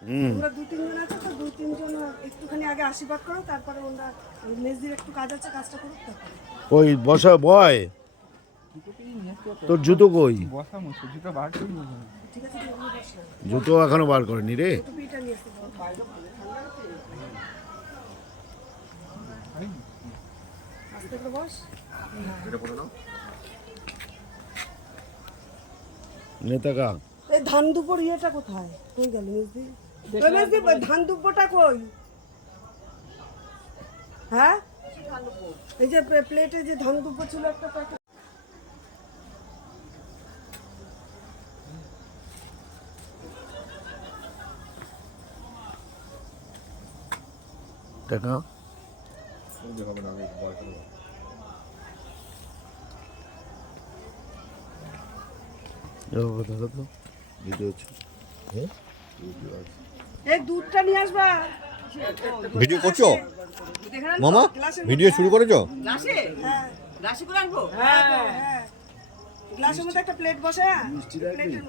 তোমরা 2-3 জন আছো তো 2-3 জন একটুখানি আগে আশীর্বাদ করো, তারপরে ওরা মেজদির একটু কাজ আছে, কাজটা করো তারপরে। কই বসা বয় তোর জুতো কই? জুতো বার করি। ঠিক আছে, তুমি ওখানে বসো। জুতো এখনো বার করেনি রে। টুপিটা নিয়ে এসে দাও। আস্তে করে বস। নেতাকা এই ধান দুপুর ইয়েটা কোথায়? কই গেল মেজদি? ওই মেজদি ধান দুপুরটা কই? হ্যাঁ, এই যে প্লেটে যে ধান দুপুর ছিল একটা প্যাকেট। টাকা এই দুধটা নিয়ে আসবা। ভিডিও করছো মামা? ভিডিও শুরু করেছো? হ্যাঁ, হ্যাঁ। গ্লাসের মধ্যে একটা প্লেট বসে, প্লেটের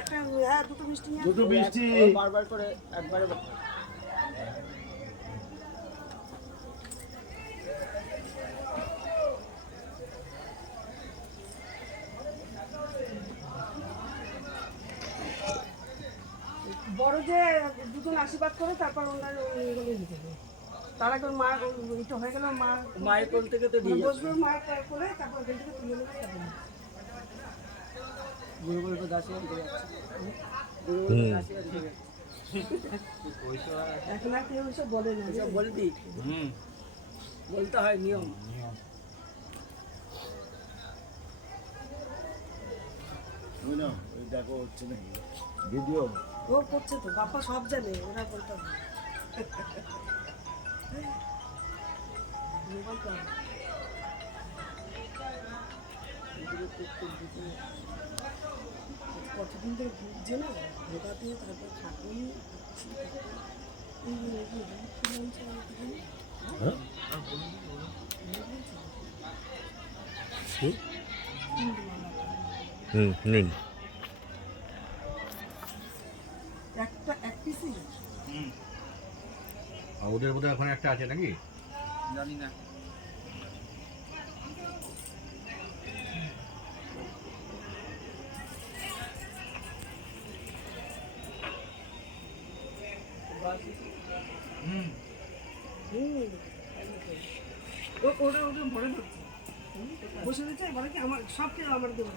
একটা, হ্যাঁ, দুটো মিষ্টি নিয়ে আসো। মিষ্টি বারবার করে একবারে বড় যে দুজন আশীর্বাদ করে, তারপর ওনার নিয়ে যাবে। তার আগে মা এটা হয়ে গেল, মায়ের কোল থেকে তো নিয়ে বসবে, মা কোলে, তারপর ওখান থেকে তুলে নেবে, তারপর গুরু গুরু তো দাসী এখন আর কেউ এসব বলে না। বলবি বলতে হয় নিয়ম। দেখো হচ্ছে না ভিডিও। ও করছে তো, বাপ্পা সব জানে, ওরা বলতে হবে। কতদিন ধরে ঘুরছে না, ভোগা দিয়ে তারপর ঠাকুর একটা এক পিসই। ওদের বোধ হয় এখন একটা আছে নাকি? জানি না। ওটা ভরে ধরছে, বসে দিচ্ছে, বলে কি আমার সব কেউ আমার দেবো,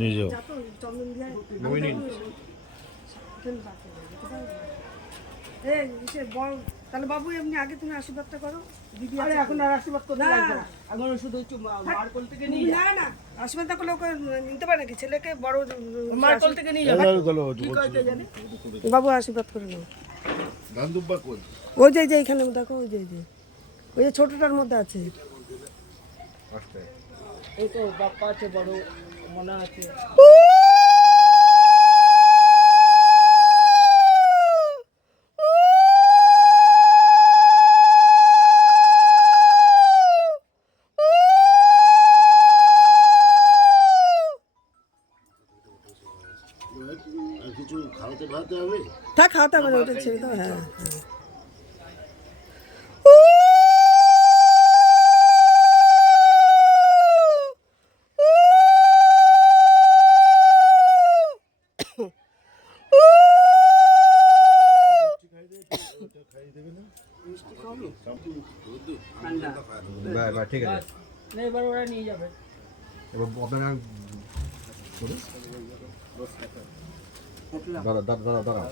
নিজেও যাতো চন্দন দিয়ে এই সে বড়। তাহলে বাবু এমনি আগে তুমি আশীর্বাদটা করো, দিদি। আরে এখন আর আশীর্বাদ করতে লাগবে না, এখন শুধু একটু মার কোল থেকে নিয়ে না না, আশীর্বাদটা করলে ওকে নিতে পারে নাকি? ছেলেকে বড় মার কোল থেকে নিয়ে যাবে। কি করতে জানি? বাবু আশীর্বাদ করে নাও। ধান দুব্বা কই? ওই যে এখানে দেখো, ওই যে ওই যে ছোটটার মধ্যে আছে। এই তো বাপ্পা আছে, বড় মনা আছে। আর কিছু খাওয়াতে ভাতে হবে? তা খাওয়াতে হবে না, ওটা ছেড়ে দাও। হ্যাঁ, ঠিক আছে, এবার ওরা নিয়ে যাবে। এবার আপনারা দাঁড়া দাঁড়া দাঁড়া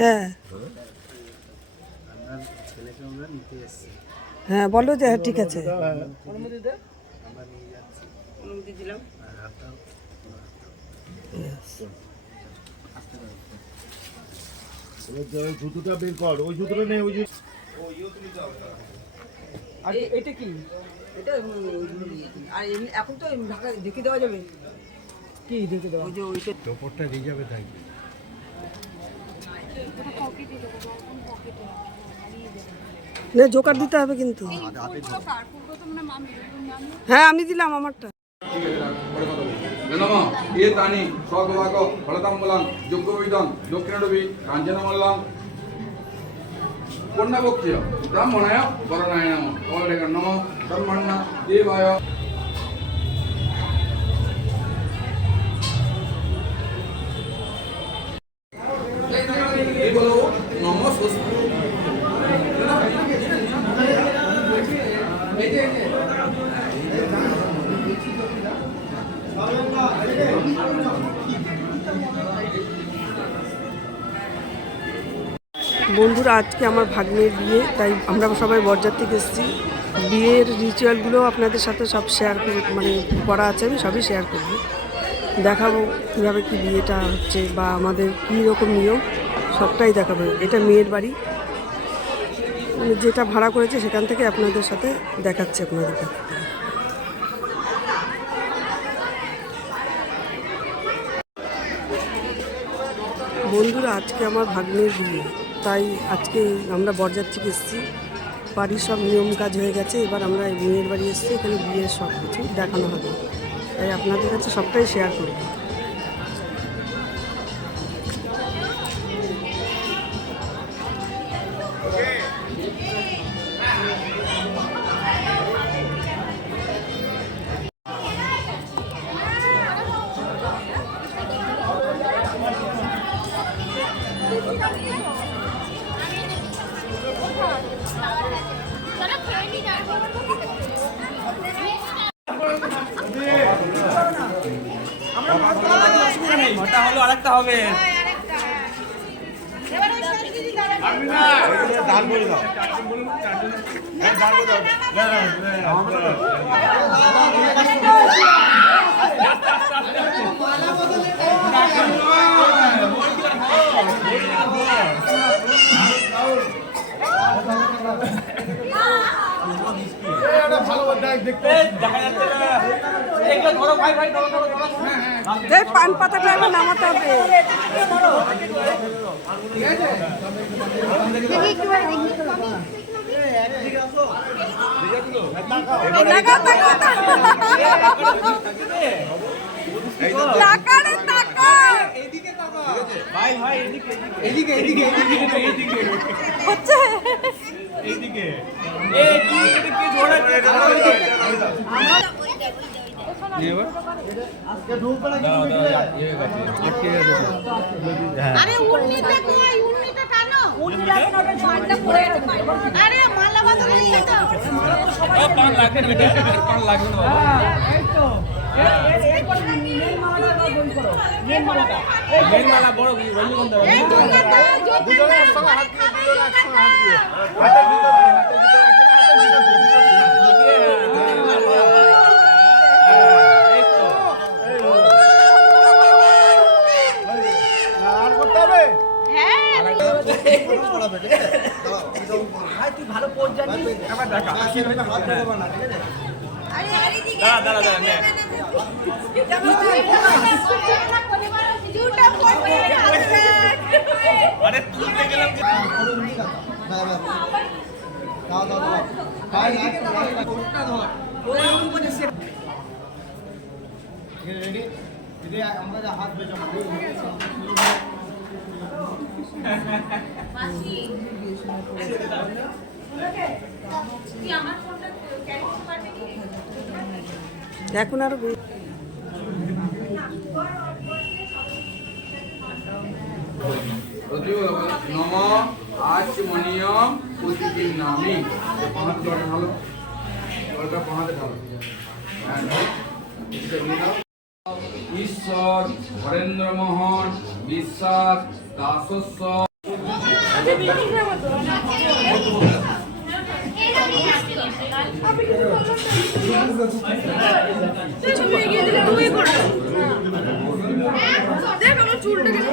হ্যাঁ, ছেলেকে আমরা নিতে এসেছি। হ্যাঁ, বলো যে হ্যাঁ, ঠিক আছে। অনুমতি দে, আমরা নিয়ে যাচ্ছি। অনুমতি দিলাম। জুতোটা বের কর, ওই জুতোটা নেই, ওই আর এটা কি? এটা আর এখন তো ঢাকা দেখে দেওয়া যাবে। কি দেখে দেওয়া? ওই যে ওইটা ওপরটা রিজার্ভে থাকবে। না, জোকার দিতে হবে কিন্তু। হ্যাঁ, আমি দিলাম আমারটা। নমঃ এতানি সর্বভাগ ফলতাম্বুলাং যোগ্যবিদং দক্ষিণরবি কাঞ্চনমল্লাং পূর্ণভক্তি ব্রাহ্মণায় বরণায় নমঃ কমলেকর নমঃ ব্রহ্মণ্য দেবায়। বলো নমঃ স্বস্তি। বন্ধুরা, আজকে আমার ভাগ্নের বিয়ে, তাই আমরা সবাই বরযাত্রীকে এসেছি। বিয়ের রিচুয়ালগুলো আপনাদের সাথে সব শেয়ার মানে করা আছে, আমি সবই শেয়ার করব, দেখাবো কীভাবে কী বিয়েটা হচ্ছে বা আমাদের কী রকম নিয়ম সবটাই দেখাবো। এটা মেয়ের বাড়ি, যেটা ভাড়া করেছে সেখান থেকে আপনাদের সাথে দেখাচ্ছে আপনাদের কাছে। বন্ধুরা, আজকে আমার ভাগ্নের বিয়ে, তাই আজকে আমরা বরযাত্রীকে এসেছি। বাড়ির সব নিয়ম কাজ হয়ে গেছে, এবার আমরা মেয়ের বাড়ি এসেছি, এখানে বিয়ের সব কিছু দেখানো হবে, তাই আপনাদের কাছে সবটাই শেয়ার করব। ওটা হলো আরেকটা হবে। পান পাতাটা এখন নামাতে হবে। হচ্ছে আরে উন্নিটা কই, উন্নিটা টানো, উন্নিটা টানো, ঝড়টা পড়ে গেছে। আরে মালা বাঁধানো নেই তো, ও পান লাগবে না বেটা, পান লাগবে না বাবা। এই তো এই মেন মালাটা বই করো, মেন মালাটা মেন মালা বড় কি রজনীগন্ধা। এই দুর্গাটা দুজনের সঙ্গে হাত দিয়ে দিও, একসঙ্গে হাত দিয়ে হাতের ভিতর হাতের ভিতর তুই ভালো পোজ জানিস। দাঁড়া নে। আরে তুলতে গেলাম এখন আরো নম আচমনিয়ম প্রতিদিন নামি পাহাড় জলটা ঢালো, জলটা পাহাড়ে ঢালো। ঈশ্বর হরেন্দ্র মোহন বিশ্বাস দাসস্ব। দেখ আমার চুলটা দেখো।